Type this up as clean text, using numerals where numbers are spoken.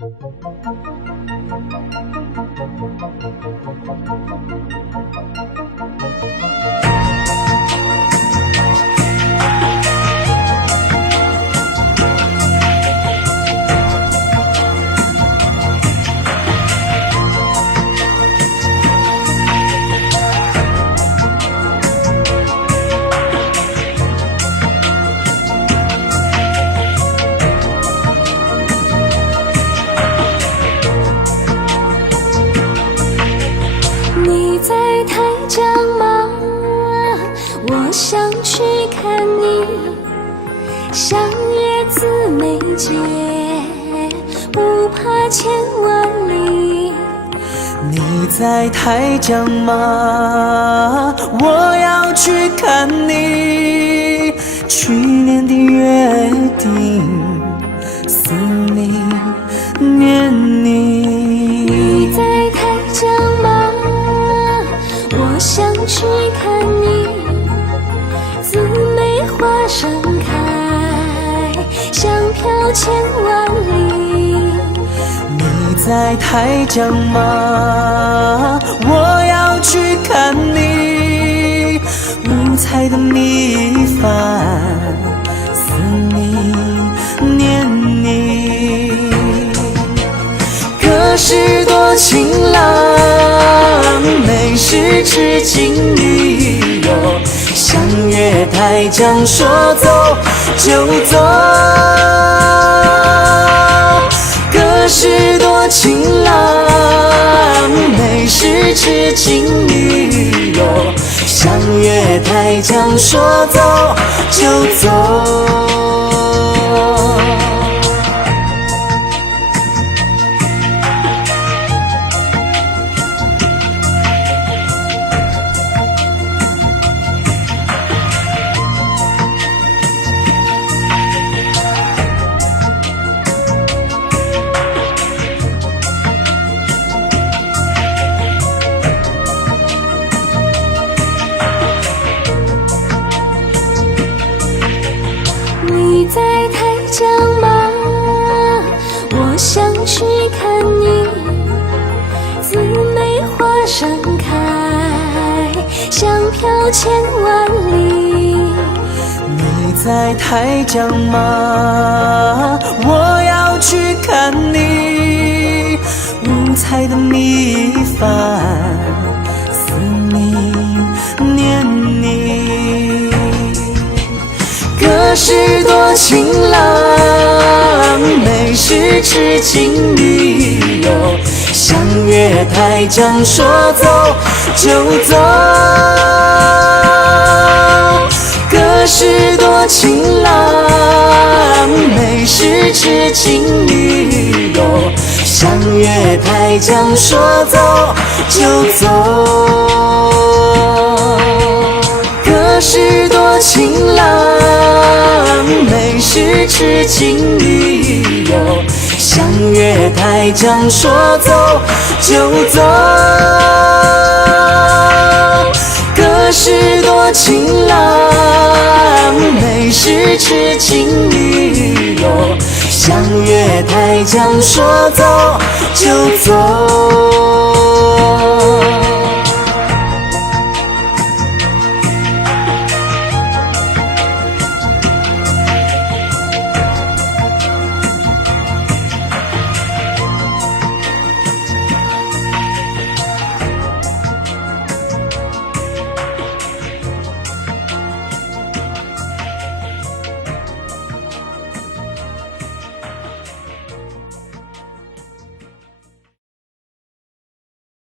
你在台江吗？我想去看你，相约姊妹街，不怕千万里。你在台江吗？我要去看你。去年的约定，思你念你。你在台江吗？我想去看你。姊妹花盛开，香飘千万里。你在台江吗？我要去看你。五彩的米饭，思你念你。可是多情郎，没时知情意哟。相约台江，说走就走。可是多情郎，没时知情意哟。相约台江，说走就走。你在台江吗？我想去看你。姊妹花盛开，香飘千万里。你在台江吗？我要去看你。五彩的米饭，思你念你。可是多情郎，没时知情意哟。相约台江，说走就走。可是多情郎，没时知情意哟。相约台江，说走就走。可是多情郎，没时知情意哟。相约台江，说走就走。可是多情郎，没时知情意哟。相约台江，说走就走。